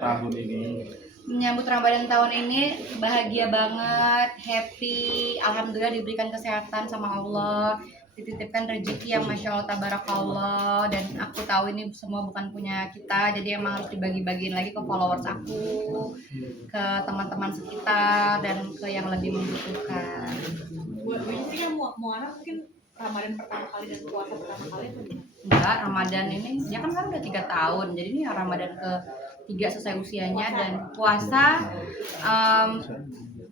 tahun ini? Menyambut Ramadan tahun ini bahagia banget, happy, alhamdulillah diberikan kesehatan sama Allah, dititipkan rezeki yang masya Allah tabarakallah, dan aku tahu ini semua bukan punya kita, jadi emang harus dibagi-bagiin lagi ke followers aku, ke teman-teman sekitar, dan ke yang lebih membutuhkan. Buat ini kan Moana mungkin Ramadan pertama kali dan puasa pertama kali atau gimana? Enggak, Ramadan ini dia kan udah 3 tahun, jadi ini Ramadan ke 3 selesai usianya, dan puasa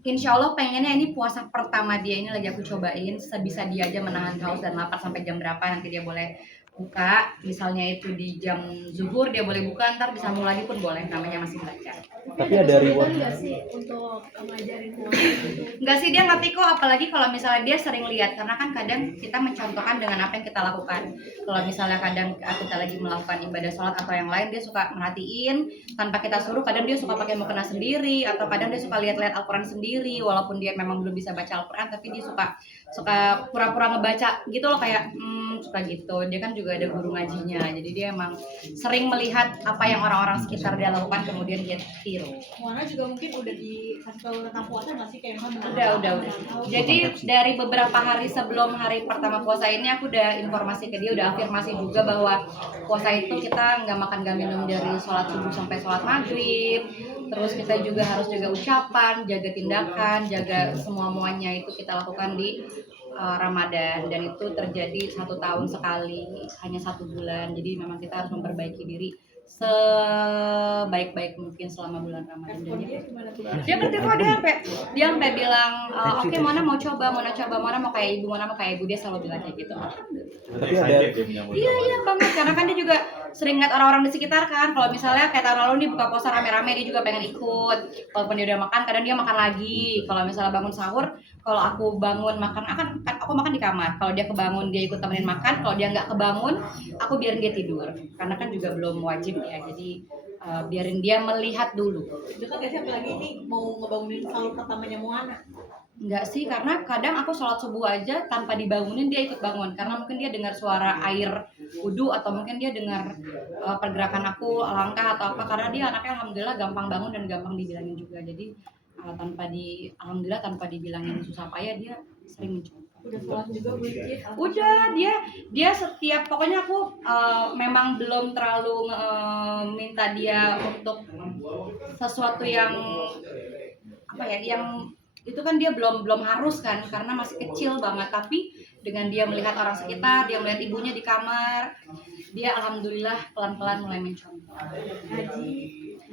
insya Allah pengennya ini puasa pertama dia ini lagi aku cobain, sebisa dia aja menahan haus dan lapar sampai jam berapa nanti dia boleh buka, misalnya itu di jam zuhur dia boleh buka, ntar disambung lagi pun boleh, namanya masih belajar. Tapi ada reward nggak sih untuk ngajarin puasa gitu? Enggak sih, dia ngerti kok, apalagi kalau misalnya dia sering lihat, karena kan kadang kita mencontohkan dengan apa yang kita lakukan. Kalau misalnya kadang kita lagi melakukan ibadah sholat atau yang lain, dia suka merhatiin tanpa kita suruh, kadang dia suka pakai mukena sendiri, atau kadang dia suka lihat-lihat Al-Quran sendiri, walaupun dia memang belum bisa baca Al-Quran, tapi dia suka pura-pura ngebaca gitu loh, kayak suka gitu. Dia kan juga ada guru ngajinya, jadi dia emang sering melihat apa yang orang-orang sekitar dia lakukan, kemudian dia tiru. Moana juga mungkin udah dikasih tahu tentang puasa nggak sih, kayak Udah. Jadi dari beberapa hari sebelum hari pertama puasa ini aku udah informasi ke dia, udah afirmasi juga bahwa puasa itu kita nggak makan nggak minum dari sholat subuh sampai sholat maghrib. Terus kita juga harus jaga ucapan, jaga tindakan, jaga semuanya itu kita lakukan di Ramadan, dan itu terjadi 1 tahun sekali, hanya 1 bulan. Jadi memang kita harus memperbaiki diri sebaik-baik mungkin selama bulan Ramadan. Dan dia ngerti kok, dia sampai bilang oke, Mona mau coba, Mona mau kayak ibu, Mona mau kayak ibu, dia selalu bilang kayak gitu. Tapi ada Iya banget, karena kan dia juga sering lihat orang-orang di sekitar kan, kalau misalnya kayak tahun lalu dia buka puasa rame-rame, dia juga pengen ikut, walaupun dia udah makan, kadang dia makan lagi. Kalau misalnya bangun sahur, kalau aku bangun makan, aku makan di kamar, kalau dia kebangun dia ikut temenin makan, kalau dia nggak kebangun aku biarin dia tidur, karena kan juga belum wajib ya, jadi biarin dia melihat dulu. Dekat gak sih, apalagi ini mau ngebangunin sahur pertamanya Moana? Enggak sih, karena kadang aku sholat subuh aja tanpa dibangunin dia ikut bangun, karena mungkin dia dengar suara air wudhu, atau mungkin dia dengar pergerakan aku langkah atau apa, karena dia anaknya alhamdulillah gampang bangun dan gampang dibilangin juga, jadi alhamdulillah tanpa dibilangin susah payah dia sering mencoba. Udah sholat juga buncit? Udah, dia setiap, pokoknya aku memang belum terlalu minta dia untuk sesuatu yang apa ya, yang itu kan dia belum harus kan, karena masih kecil banget. Tapi dengan dia melihat orang sekitar, dia melihat ibunya di kamar, dia alhamdulillah pelan-pelan mulai mencontoh.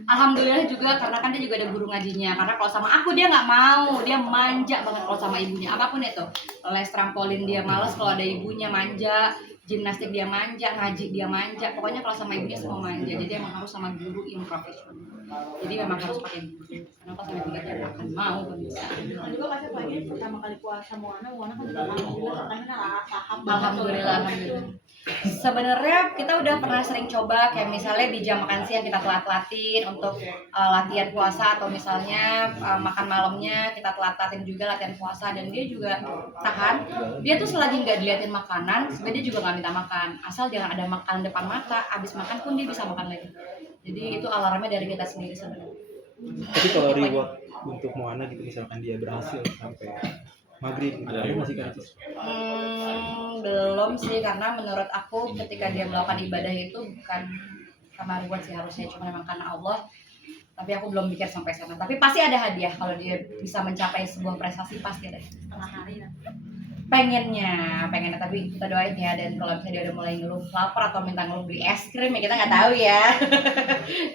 Alhamdulillah juga, karena kan dia juga ada guru ngajinya. Karena kalau sama aku dia nggak mau, dia manja banget kalau sama ibunya, apapun itu. Les trampolin dia males kalau ada ibunya, manja. Gimnastik dia manja, ngaji dia manja. Pokoknya kalau sama ibunya semua manja. Jadi emang harus sama guru yang profesional. Jadi memang harus pakai guru. Karena kalau sama ibunya dia nggak akan mau, nggak bisa. Nah, juga kasih lagi pertama kali puasa Moana kan juga alhamdulillah katanya tahap. Alhamdulillah. Sebenarnya kita udah pernah sering coba, kayak misalnya di jam makan siang kita telat-telatin untuk latihan puasa, atau misalnya makan malamnya kita telat-telatin juga latihan puasa, dan dia juga tahan. Dia tuh selagi nggak diliatin makanan, sebenarnya dia juga nggak minta makan, asal jangan ada makanan depan mata. Abis makan pun dia bisa makan lagi. Jadi itu alarmnya dari kita sendiri sebenarnya. Tapi kalau reward untuk Moana gitu, misalkan dia berhasil sampai maghrib gitu, ada masih kan? Belum sih, karena menurut aku ketika dia melakukan ibadah itu bukan karena reward sih harusnya, cuma memang karena Allah. Tapi aku belum mikir sampai sana. Tapi pasti ada hadiah kalau dia bisa mencapai sebuah prestasi, pasti ada. Setengah hari lah. Pengennya, tapi kita doain ya. Dan kalau misalnya dia udah mulai ngeluh lapar atau minta ngeluh beli es krim, ya kita nggak tahu ya.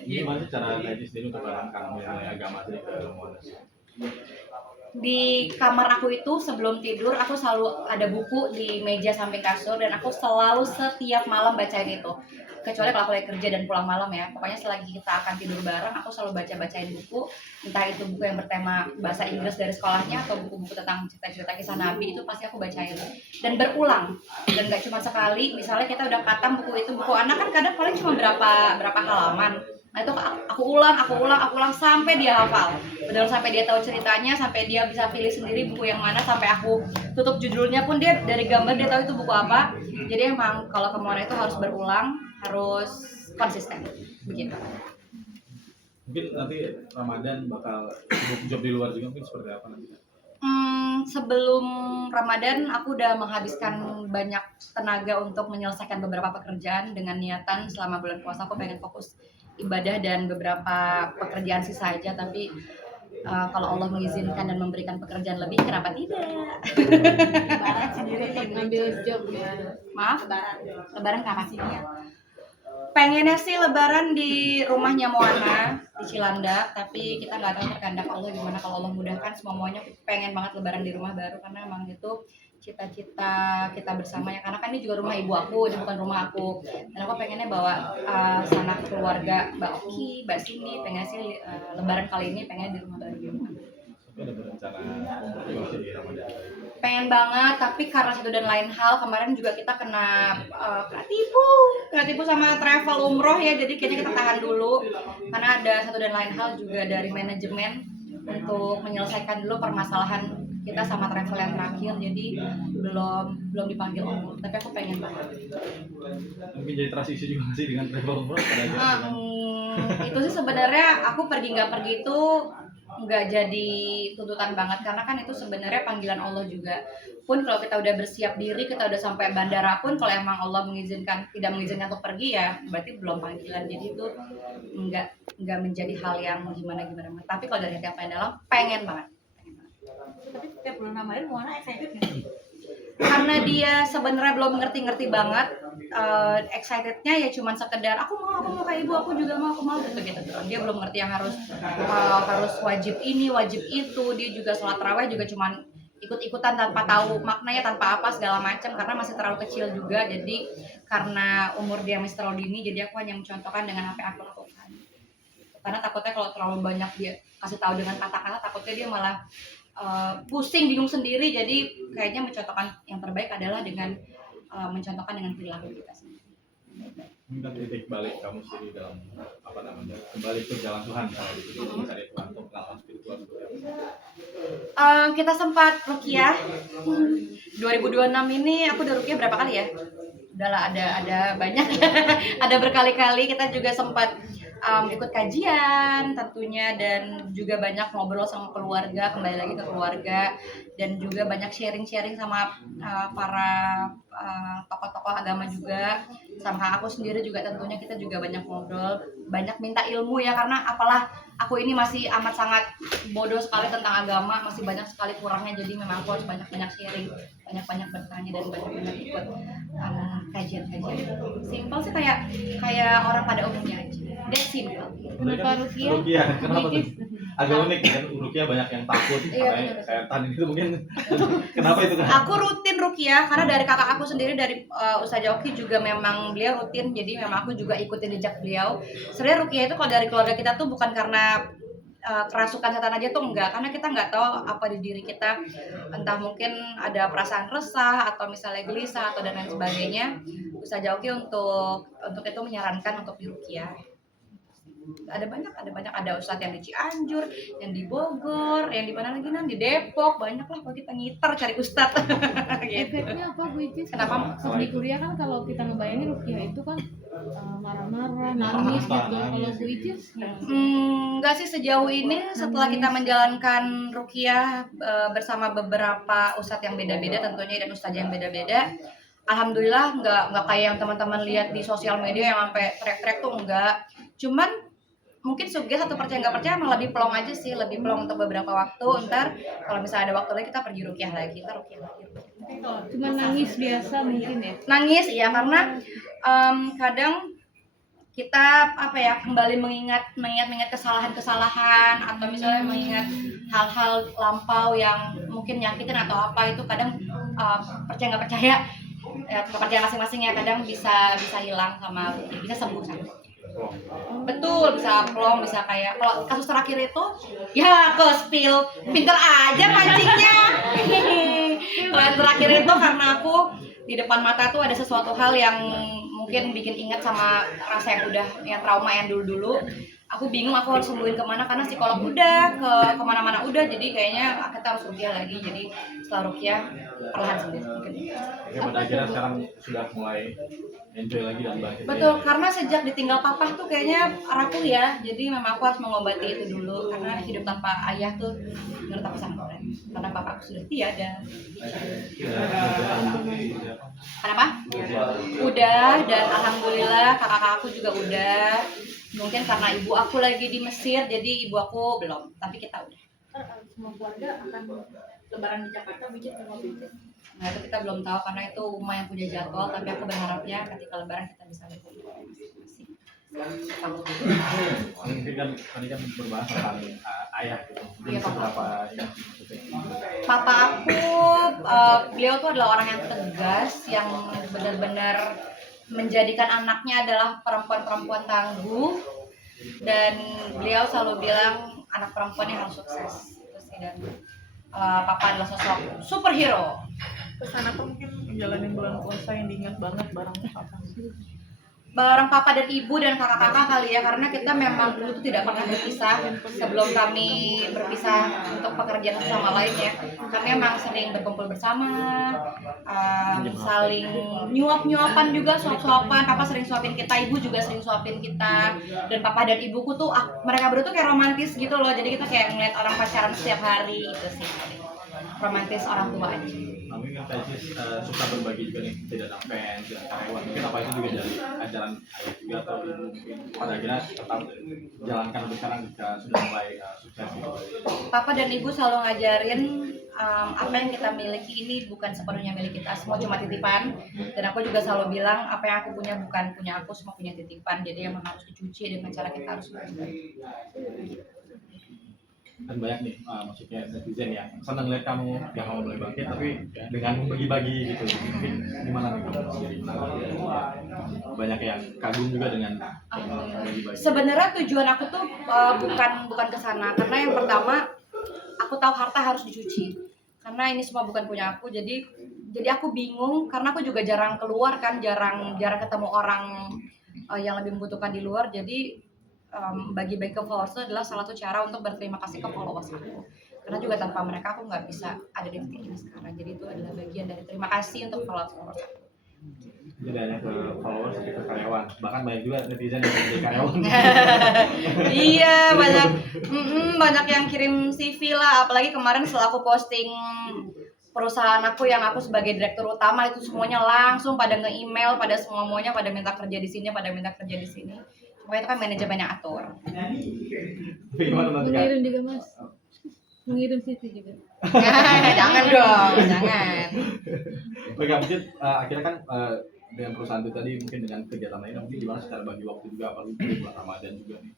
Gimana cara ngaji sendiri untuk menanamkan nilai agama sendiri ke Moana? Di kamar aku itu sebelum tidur aku selalu ada buku di meja samping kasur, dan aku selalu setiap malam bacain itu, kecuali kalau aku lagi kerja dan pulang malam ya. Pokoknya selagi kita akan tidur bareng aku selalu bacain buku, entah itu buku yang bertema bahasa Inggris dari sekolahnya atau buku-buku tentang cerita-cerita kisah Nabi, itu pasti aku bacain dan berulang, dan gak cuma sekali. Misalnya kita udah khatam buku itu, buku anak kan kadang paling cuma berapa halaman. Nah itu aku ulang sampai dia hafal, benar, sampai dia tahu ceritanya, sampai dia bisa pilih sendiri buku yang mana, sampai aku tutup judulnya pun dia dari gambar dia tahu itu buku apa. Jadi emang kalau kemauan itu harus berulang, harus konsisten begitu. Mungkin nanti Ramadan bakal sibuk job di luar juga, mungkin seperti apa nanti? Sebelum Ramadan aku udah menghabiskan banyak tenaga untuk menyelesaikan beberapa pekerjaan dengan niatan selama bulan puasa aku pengen fokus ibadah dan beberapa pekerjaan sisa aja, tapi kalau Allah mengizinkan dan memberikan pekerjaan lebih, kenapa tidak? Lebaran sendiri Ngambil job ya. Maaf, Lebaran Lebaran kapan? sini ya. Pengennya sih Lebaran di rumahnya Moana di Cilandak, tapi kita nggak tahu terkehendak Allah gimana. Kalau Allah mudahkan semuanya, pengen banget Lebaran di rumah baru karena emang itu cita-cita kita bersamanya. Karena kan ini juga rumah ibu aku, ini bukan rumah aku. Dan aku pengennya bawa sanak keluarga Mbak Oki, Mbak Cindy. Pengen sih Lebaran kali ini pengen di rumah baru. Tapi ada berencana umroh juga di Ramadan? Pengen banget, tapi karena satu dan lain hal kemarin juga kita kena tipu sama travel umroh ya, jadi kayaknya kita tahan dulu karena ada satu dan lain hal juga dari manajemen untuk menyelesaikan dulu permasalahan kita sama travel yang terakhir, jadi belum dipanggil umroh, tapi aku pengen banget. Mungkin jadi transisi juga sih dengan travel umroh pada aja. Itu sih sebenarnya aku pergi nggak pergi itu nggak jadi tuntutan banget karena kan itu sebenarnya panggilan Allah juga. Pun kalau kita udah bersiap diri, kita udah sampai bandara pun kalau emang Allah tidak mengizinkan untuk pergi ya berarti belum panggilan. Jadi itu nggak menjadi hal yang gimana. Tapi kalau dari hati apa yang dalam pengen banget. Tapi setiap bulan Ramadan Moana excited nggak sih? Karena dia sebenarnya belum ngerti banget, excitednya ya cuman sekedar aku mau kayak ibu, aku mau gitu. Dia belum ngerti yang harus wajib ini wajib itu. Dia juga sholat tarawih juga cuman ikut-ikutan tanpa tahu maknanya, tanpa apa segala macam karena masih terlalu kecil juga. Jadi karena umur dia masih terlalu dini, jadi aku hanya mencontohkan dengan apa yang aku lakukan. Karena takutnya kalau terlalu banyak dia kasih tahu dengan kata-kata, takutnya dia malah pusing, bingung sendiri. Jadi kayaknya mencontohkan yang terbaik adalah dengan mencontohkan dengan perilaku kita sendiri. Mungkin titik balik kamu sendiri dalam kembali ke jalan Tuhan misalnya gitu, mencari Tuhan untuk pengalaman spiritual seperti apa? Kita sempat ruqyah 2026 ini. Aku udah ruqyah berapa kali ya? Udahlah, ada banyak. Ada berkali-kali. Kita juga sempat ikut kajian tentunya, dan juga banyak ngobrol sama keluarga, kembali lagi ke keluarga, dan juga banyak sharing sama para tokoh-tokoh agama juga, sama aku sendiri juga tentunya. Kita juga banyak ngobrol, banyak minta ilmu ya, karena apalah aku ini masih amat sangat bodoh sekali tentang agama, masih banyak sekali kurangnya. Jadi memang aku harus banyak sharing, banyak bertanya, dan banyak ikut kajian-kajian. Simpel sih, kayak orang pada umumnya aja. That's simple. Kenapa ruqyah? Ruqyah, kenapa tuh? Agak unik kan, ruqyah banyak yang takut, Iya, katanya setan itu mungkin. Kenapa itu kan? Aku rutin ruqyah karena dari kakak aku sendiri, dari Ustazah Oki juga memang beliau rutin, jadi memang aku juga ikutin jejak beliau. Sebenarnya ruqyah itu kalau dari keluarga kita tuh bukan karena kerasukan setan aja tuh, enggak, karena kita nggak tahu apa di diri kita, entah mungkin ada perasaan resah atau misalnya gelisah atau dan lain sebagainya. Ustazah Oki untuk itu menyarankan untuk diruqyah. Ada banyak, ada ustadz yang di Cianjur, yang di Bogor, yang di mana lagi di Depok, banyak lah. Kalau kita ngiter cari ustadz. Gitu. Efeknya apa Bu Icis? Kenapa? Pas di kuliah kan kalau kita ngebayangin ruqyah itu kan marah-marah, nangis gitu. Kalau Bu Icis Enggak sih, sejauh ini setelah kita menjalankan ruqyah bersama beberapa ustadz yang beda-beda tentunya, dan ustadz yang beda-beda, alhamdulillah nggak kayak yang teman-teman lihat di sosial media yang sampai teriak-teriak tuh, enggak. Cuman mungkin subjek atau percaya nggak percaya emang lebih plong aja sih, lebih plong untuk beberapa waktu. Ntar kalau misalnya ada waktu lagi kita pergi ruqyah lagi, cuma nangis biasa mungkin ya. Nangis ya, karena kadang kita kembali mengingat kesalahan atau misalnya mengingat hal-hal lampau yang mungkin nyakitin atau apa, itu kadang percaya nggak percaya ya, kepercayaan masing-masing ya, kadang bisa hilang sama bisa sembuh sama. Betul, bisa plong, bisa kayak kalau kasus terakhir itu ya ke spill, pinter aja pancingnya. Kalau yang terakhir itu karena aku di depan mata tuh ada sesuatu hal yang mungkin bikin ingat sama rasa yang udah yang trauma yang dulu-dulu. Aku bingung aku harus sembuhin kemana karena psikolog udah kemana-mana udah, jadi kayaknya kita harus rukiah lagi. Jadi setelah rukiah perlahan sembuh mungkin. Oke, pada akhirnya sekarang sudah mulai enjoy lagi dan bangkit. Betul, karena sejak ditinggal papa tuh kayaknya rapuh ya. Jadi memang aku harus mengobati itu dulu karena hidup tanpa ayah tuh menurut aku sangat berat. Karena papa aku sudah tiada. Kenapa? Udah, dan alhamdulillah kakak aku juga udah. Mungkin karena ibu aku lagi di Mesir, jadi ibu aku belum. Tapi kita udah. Semua keluarga akan lebaran di Jakarta, Bijit sama Bijit. Nah itu kita belum tahu karena itu Uma yang punya jadwal. Tapi aku berharapnya ketika lebaran kita bisa berkumpul masing-masing. Mungkin kan tadi kan berbahas tentang ayah gitu. Mungkin Iya, Papa. seberapa yang maksudnya. Papa aku, beliau tuh adalah orang yang tegas, yang benar-benar menjadikan anaknya adalah perempuan-perempuan tangguh, dan beliau selalu bilang anak perempuannya harus sukses. Itu sih. Dan papa adalah sosok superhero. Pesan apa mungkin menjalani bulan puasa yang diingat banget bareng papa? Bareng papa dan ibu dan kakak-kakak kali ya, karena kita memang dulu tuh tidak pernah berpisah sebelum kami berpisah untuk pekerjaan satu sama lain ya. Kami memang sering berkumpul bersama, saling nyuap-nyuapan juga, suap-suapan. Papa sering suapin kita, ibu juga sering suapin kita. Dan papa dan ibuku tuh mereka berdua tuh kayak romantis gitu loh. Jadi kita kayak ngeliat orang pacaran setiap hari gitu sih. Romantis orang tua aja. Mungkin kan Tecis suka berbagi juga nih, tidak ada fans, tidak karyawan. Mungkin apa itu juga dari ajaran ayah juga atau ibu mungkin pada akhirnya tetap jalankan sampai sekarang jika sudah mulai sukses gitu. Papa dan ibu selalu ngajarin apa yang kita miliki ini bukan sepenuhnya milik kita, semua cuma titipan. Dan aku juga selalu bilang apa yang aku punya bukan punya aku, semua punya titipan. Jadi emang harus dicuci dengan cara kita harus baik. Dan banyak nih maksudnya netizen yang senang lihat kamu yang mau mulai bangkit tapi dengan membagi-bagi gitu. Mungkin gimana nih kamu sendiri menanggapi banyak yang kagum juga dengan membagi-bagi. Sebenarnya tujuan aku tuh bukan ke sana, karena yang pertama aku tahu harta harus dicuci. Karena ini semua bukan punya aku, jadi aku bingung karena aku juga jarang keluar kan, jarang ketemu orang yang lebih membutuhkan di luar. Jadi bagi-bagi ke followers itu adalah salah satu cara untuk berterima kasih ke followers aku, karena juga tanpa mereka aku nggak bisa ada di titik ini sekarang. Jadi itu adalah bagian dari terima kasih untuk followers aku. Jadi hanya ke followers tapi ke karyawan, bahkan banyak juga netizen yang jadi karyawan. Iya, banyak yang kirim CV lah, apalagi kemarin setelah aku posting perusahaan aku yang aku sebagai direktur utama, itu semuanya langsung pada nge-email, pada semuanya pada minta kerja di sini, pada minta kerja di sini. Pokoknya itu kan manajemen yang atur. Gimana nanti kan? Mengirim juga mas, mengirim CV juga. Jangan dong, jangan. Oke, mungkin akhirnya kan dengan perusahaan itu tadi mungkin dengan kegiatan lain mungkin gimana secara bagi waktu juga apalagi di bulan Ramadan juga nih.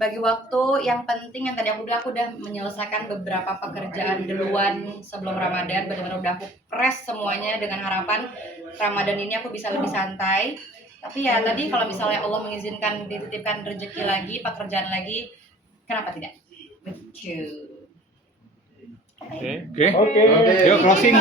Bagi waktu yang penting yang tadi aku udah menyelesaikan beberapa pekerjaan duluan sebelum Ramadan, benar-benar udah aku press semuanya dengan harapan Ramadan ini aku bisa lebih santai. Tapi ya tadi kalau misalnya Allah mengizinkan dititipkan rezeki lagi, pekerjaan lagi, kenapa tidak? Betul. Oke. Yuk closing.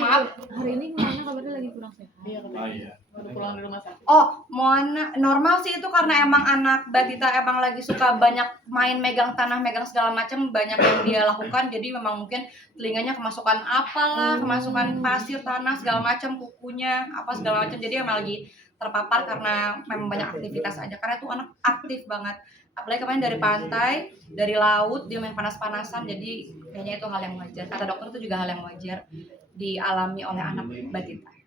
Maaf. Hari ini kemana kabarnya lagi kurang sehat. Oh iya. Baru pulang dari rumah sakit. Oh, Moana normal sih itu karena emang anak Batita emang lagi suka banyak main megang tanah, megang segala macam, banyak yang dia lakukan. Jadi memang mungkin telinganya kemasukan apalah, kemasukan pasir, tanah segala macam, kukunya apa segala macam. Jadi emang lagi terpapar karena memang banyak aktivitas aja. Karena itu anak aktif banget. Apalagi kemarin dari pantai, dari laut dia main panas-panasan. Jadi kayaknya itu hal yang wajar. Kata dokter itu juga hal yang wajar dialami oleh anak Batita.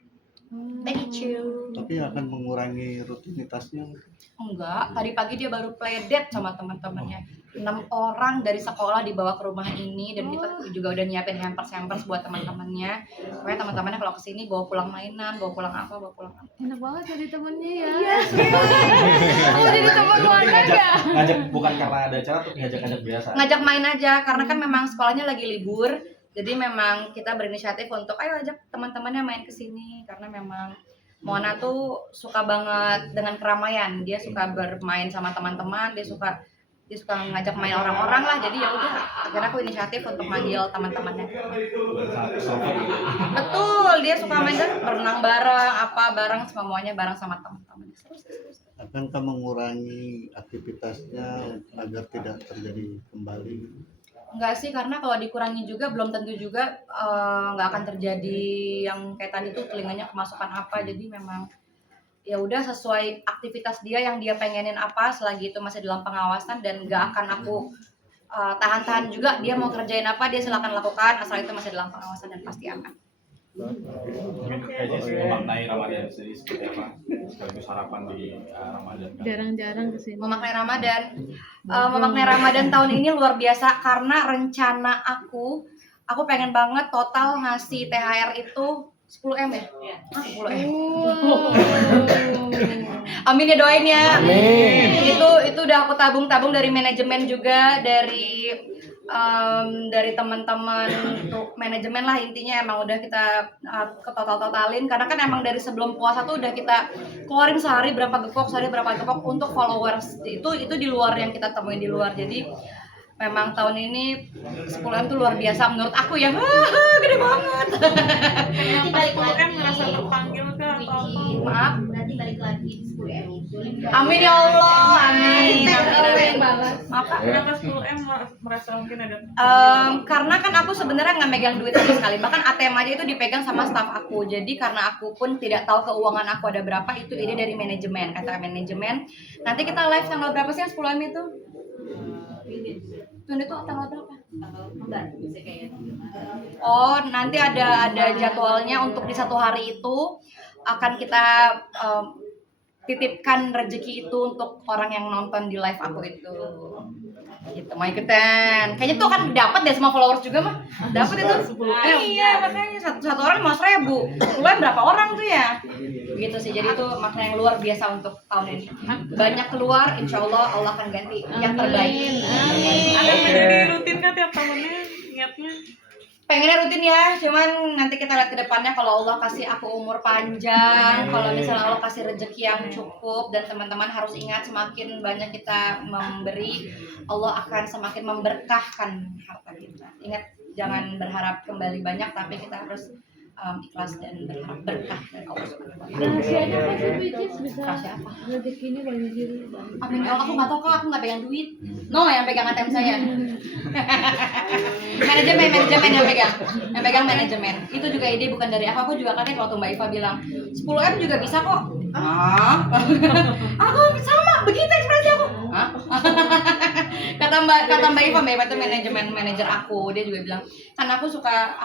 Begitu. Tapi akan mengurangi rutinitasnya. Enggak, tadi pagi dia baru play date sama teman-temannya. 6 orang dari sekolah dibawa ke rumah ini, dan kita juga udah nyiapin hampers buat teman-temannya. Pokoknya teman-temannya kalau kesini bawa pulang mainan, bawa pulang apa. Enak banget jadi temennya ya. Iya sih. Oh jadi teman mana ya? Ngajak bukan karena ada acara tuh ngajak-ngajak biasa. Ngajak main aja, karena kan memang sekolahnya lagi libur. Jadi memang kita berinisiatif untuk ayo ajak teman-temannya main ke sini, karena memang Mona tuh suka banget dengan keramaian. Dia suka bermain sama teman-teman, dia suka dia suka ngajak main orang-orang lah, jadi ya udah akhirnya aku inisiatif untuk manggil teman-temannya. Betul, dia suka main kan berenang bareng, apa bareng, semuanya bareng sama teman-teman. Akankah mengurangi aktivitasnya agar tidak terjadi kembali? Enggak sih, karena kalau dikurangi juga belum tentu juga nggak akan terjadi yang kayak tadi tuh telinganya kemasukan apa. Jadi memang ya udah sesuai aktivitas dia yang dia pengenin apa, selagi itu masih dalam pengawasan, dan nggak akan aku tahan-tahan juga. Dia mau kerjain apa dia silakan lakukan asal itu masih dalam pengawasan dan pasti aman. Mungkin aja sih memaknai Ramadan sendiri seperti apa sekaligus harapan di Ramadan kan. Jarang-jarang kesini. Memaknai Ramadan tahun ini luar biasa karena rencana aku pengen banget total ngasih THR itu 10M ya? 10M. Amin ya, doain ya. Amin. Itu udah aku tabung dari manajemen juga, dari teman-teman untuk manajemen lah, intinya emang udah kita totalin karena kan emang dari sebelum puasa tuh udah kita keluarin sehari berapa gepok untuk followers. Itu di luar yang kita temuin di luar. Jadi memang tahun ini 10M tuh luar biasa menurut aku ya. Gede banget. Nanti balik lagi ngerasa terpanggil ke atau apa? Maaf. Nanti balik lagi 10M. Amin ya Allah. Amin. Maaf Kak. Kenapa 10M merasa mungkin ada? Karena kan aku sebenarnya nggak megang duit sama sekali, bahkan ATM aja itu dipegang sama staf aku. Jadi karena aku pun tidak tahu keuangan aku ada berapa, itu ide dari manajemen. Kata manajemen, nanti kita live tanggal berapa sih yang 10M itu? Tunda itu tanggal berapa? Oh, nanti ada jadwalnya untuk di satu hari itu akan kita titipkan rezeki itu untuk orang yang nonton di live aku itu. Gitu, mau ikutan. Kayaknya tuh kan dapat deh semua followers juga mah. Dapat itu 10M. Iya, makanya satu orang 5.000. 10M berapa orang tuh ya? Gitu sih. Jadi itu makna yang luar biasa untuk tahun ini. Banyak keluar, insya Allah Allah akan ganti yang terbaik. Amin. Ada menjadi rutin kan tiap tahunnya niatnya? Pengennya rutin ya, cuman nanti kita lihat ke depannya. Kalau Allah kasih aku umur panjang, kalau misalnya Allah kasih rezeki yang cukup, dan teman-teman harus ingat semakin banyak kita memberi, Allah akan semakin memberkahkan harta kita. Ingat, jangan berharap kembali banyak, tapi kita harus ikhlas dan berharap berkah dari Allah Subhanahu wa Ta'ala. Rahasianya apa sih Bicis bisa Rahasia apa? rezekinya banyak diri? Amin ya Allah, aku nggak tahu kok, aku nggak pegang duit. No, yang pegang ATM saya. manajemen yang pegang manajemen. Itu juga ide bukan dari aku juga kaget waktu Mbak Iva bilang 10M juga bisa kok. Aku sama begitu ekspresi aku. kata Mbak Iva itu manajer aku, dia juga bilang kan aku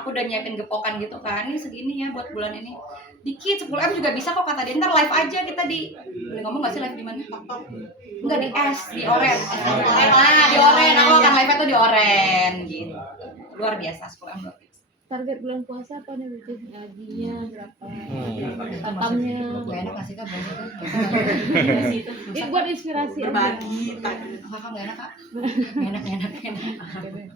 udah nyiapin gepokan gitu kan, ini segini ya buat bulan ini, dikit 10M juga bisa kok, kata dia. Ntar live aja kita boleh ngomong nggak sih live di mana? Enggak, di Oren. Di Oren, aku akan live itu di Oren gitu. Luar biasa 10M luar biasa. Target bulan puasa apa nih Bicis? Gajinya berapa? Tatamnya? Gak enak kasih Kak, Ini buat inspirasi aja. Berbagi. Kakak gak enak Kak. Gak enak.